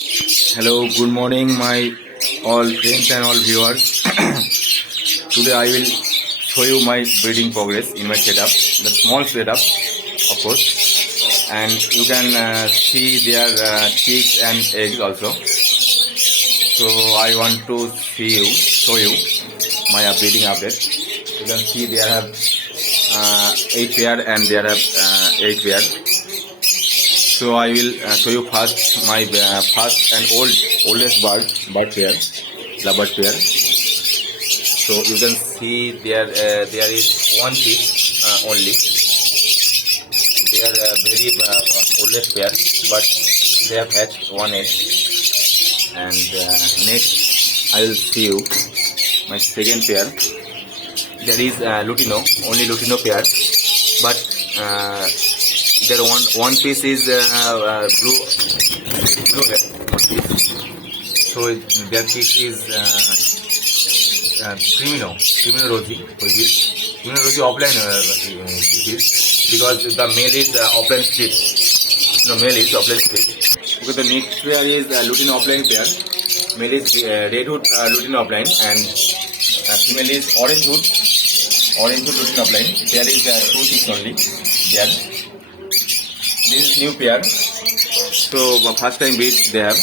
Hello, good morning, my all friends and all viewers. Today I will show you my breeding progress in my setup, the small setup, of course, and you can see their chicks and eggs also. So I want to show you my breeding update. You can see there have 8 pair and there have 8 pair. So I will show you first my first and oldest bird pair, the bird pair. So you can see there is one chick only. They are very oldest pair, but they have hatched one egg. And next I will see you my second pair. There is Lutino, only Lutino pair, but there one piece is blue hair. So their piece is Crimino Rosy. Crimino Rosy offline it is, because the male is offline split. No, male is offline split. Because the next pair is Lutino offline pair. Male is redwood Lutino offline and female is orange hood Lutino offline. There is 2 chicks only there. This is new pair. So first time breed they have.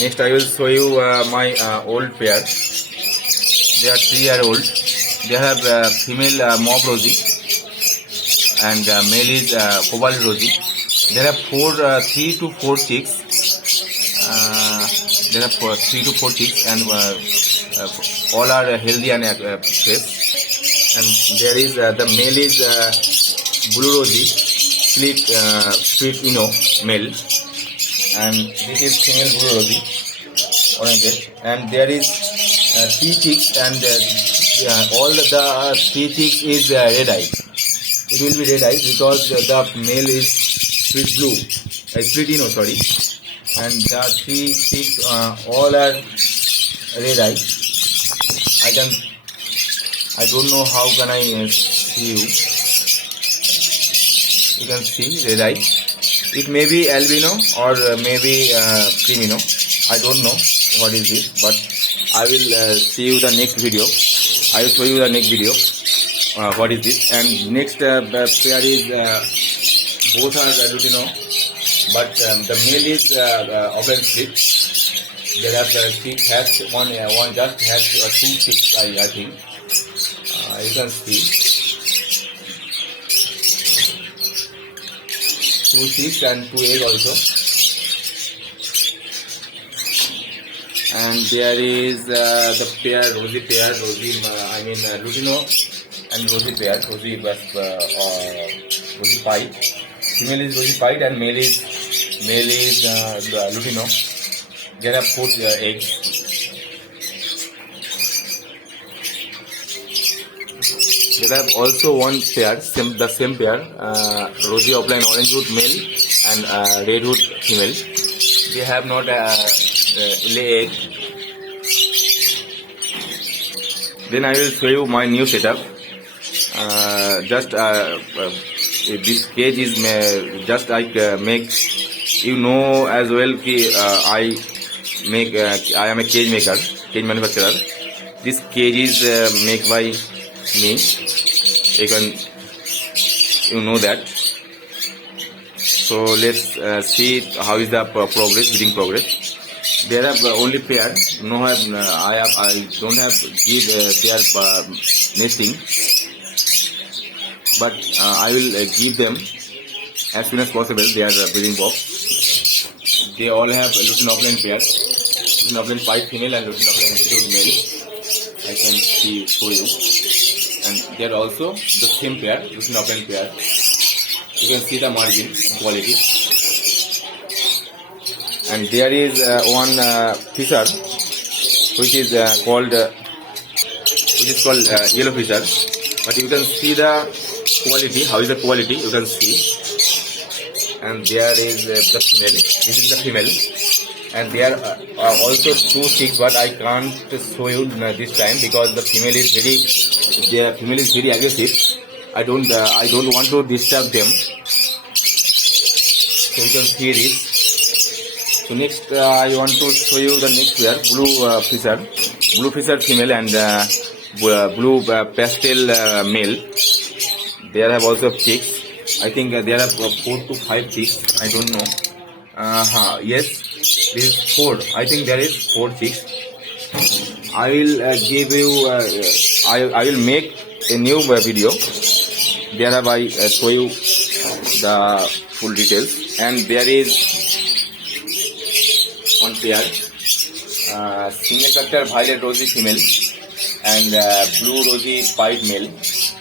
Next I will show you my old pair. They are 3-year-old. They have female mauve rosy and male is cobalt rosy. There are 3 to 4 chicks. There are 3 to 4 chicks and all are healthy and fresh. And there is the male is blue rosy split male, and this is female blue rosy orange, and there is 3 chicks and all the 3 chicks is red eye. It will be red eye because the male is split blue, split sorry, and the 3 chicks all are red eye. I don't know how can I see you. You can see red eye. It may be albino or maybe crimino. I don't know what is it, but I will see you the next video. I will show you the next video. What is this? And next pair is both are Lutino, but the male is offline split. There are 6 hatched, one just hatched 2 chicks. I think you can see. 2 chicks and 2 egg also, and there is the pair rosy Lutino and rosy pair, rosy pied. Female is rosy pied and male is Lutino. There are 4 eggs. There have also one pair, the same pair, rosy offline orange hood male and red hood female. They have not lay egg. Then I will show you my new setup. This cage is just like make as well. I am a cage cage manufacturer. This cage is made by me. You know that. So let's see how is the breeding progress. There are only pair. I don't have give their nesting, but I will give them as soon as possible. Their breeding box. They all have Lutino offline pair. Lutino offline pied female and Lutino offline redwood male. I can show you. And they are also the same pair, Lutino offline pair. You can see the margin quality. And there is one fisher which is called yellow fisher. But you can see the quality. How is the quality? You can see. And there is the female. This is the female. And there are also 2 chicks, but I can't show you this time because the female is very aggressive. I don't want to disturb them. So you can see this. So next I want to show you the next pair, blue fisher female and blue pastel male. There have also chicks. I think there are 4 to 5 chicks. I don't know. Yes, this is 4. I think there is 4 chicks. I will give you. I will make a new video. There I show you the full details. And there is one pair, single structure violet rosy female and blue rosy pied male.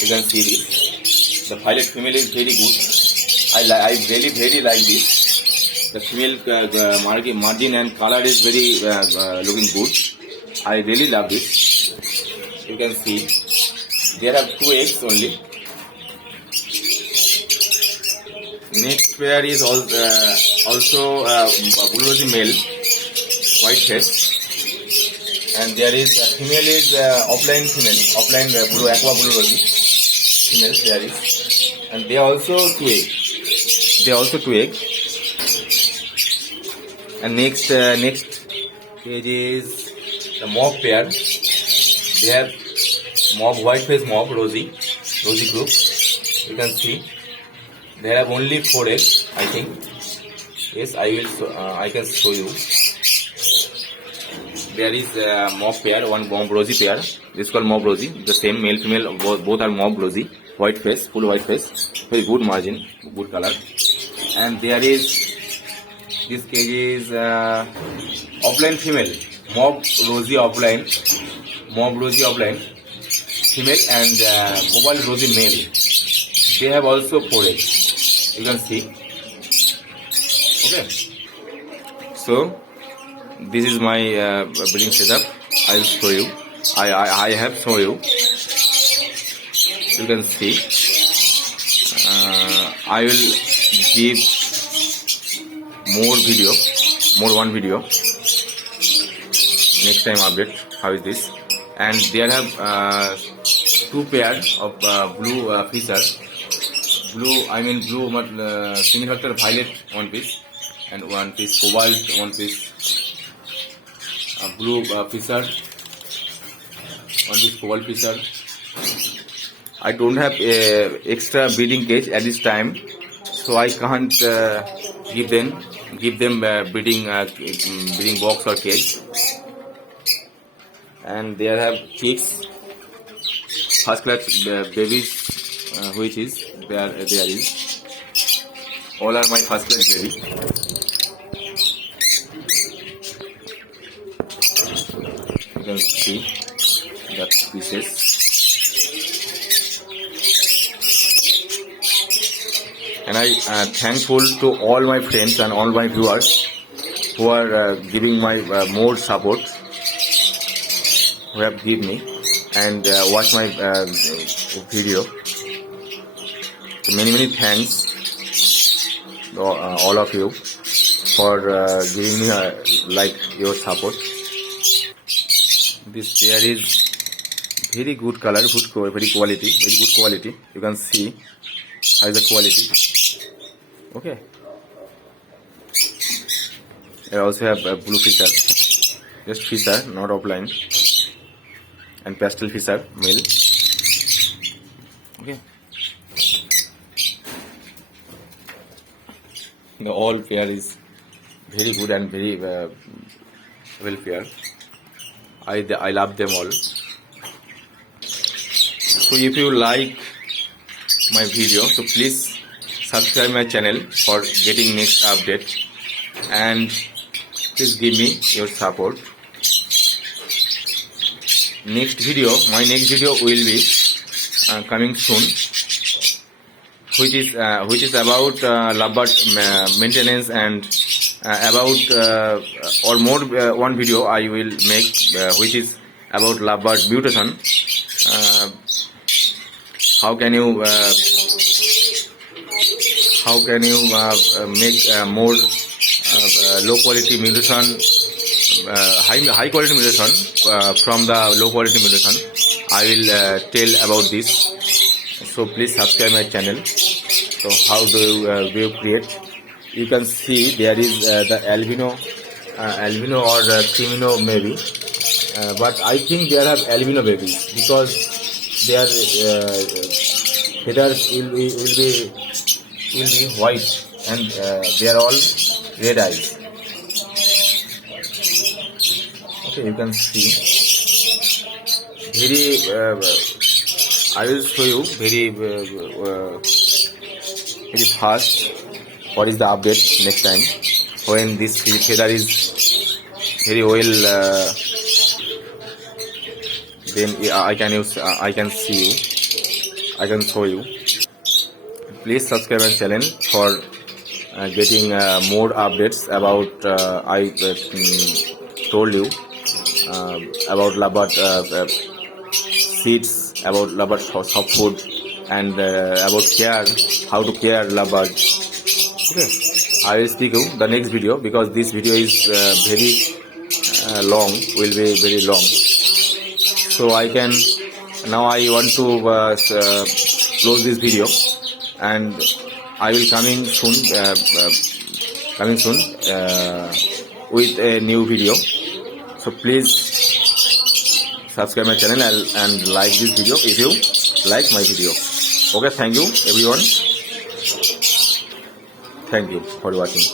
You can see this. The violet female is very good. I really very like this. The female margin and color is very looking good. I really love this. You can see there are 2 eggs only. Next pair is also blue rosy male, white face, and there is female is offline blue aqua blue rosy female. There is, and they are also 2 eggs. And next page is the mauve pair. They have mauve white face mauve rosy group. You can see they have only 4 eggs. I think. Yes, I can show you. There is mauve pair, one mauve rosy pair. This is called mauve rosy. The same male female both are mauve rosy. White face, full white face, very good margin, good color. And there is this cage is offline female, mauve rosy offline female and cobalt rosy male. They have also 4 eggs. You can see. Okay. So this is my breeding setup. I'll show you. I have shown you. You can see. I will give more one video. Next time update. How is this? And there have 2 pairs of blue fishers. Blue single factor violet 1 piece and 1 piece cobalt 1 piece. Blue fisher, 1 piece cobalt fisher. I don't have a extra breeding cage at this time, so I can't give them breeding box or cage. And there have chicks, first class babies, which is there is. All are my first class baby. You can see the pieces. And I thankful to all my friends and all my viewers who are giving my more support, who have given me and watch my video. So many thanks to all of you for giving me like your support. This pair is very good color, very good quality. You can see how is the quality. Okay. I also have a blue fisher, just fisher, not offline, and pastel fisher male. Okay. The all pair is very good and very well pair. I love them all. So if you like my video, so please subscribe my channel for getting next update, and please give me your support. My next video will be coming soon, which is about lovebird maintenance and about or more one video I will make which is about lovebird mutation. How can you make more low quality mutation, high quality mutation from the low quality mutation? I will tell about this. So please subscribe my channel. So how do you create? You can see there is the albino albino or crimino maybe, but I think they have albino babies because their feathers will be white and they are all red eyes. Okay, you can see very. I will show you very fast what is the update next time when this feather is very well. Then I can use. I can see you. I can show you. Please subscribe my channel for getting more updates about. I told you about lovebird seeds, about lovebird soft food, and about care, how to care lovebird. Okay, I will speak you the next video because this video is very long. Will be very long. So I can now I want to close this video, and I will coming soon. Coming soon with a new video. So please subscribe my channel and like this video if you like my video. Okay, thank you everyone. Thank you for watching.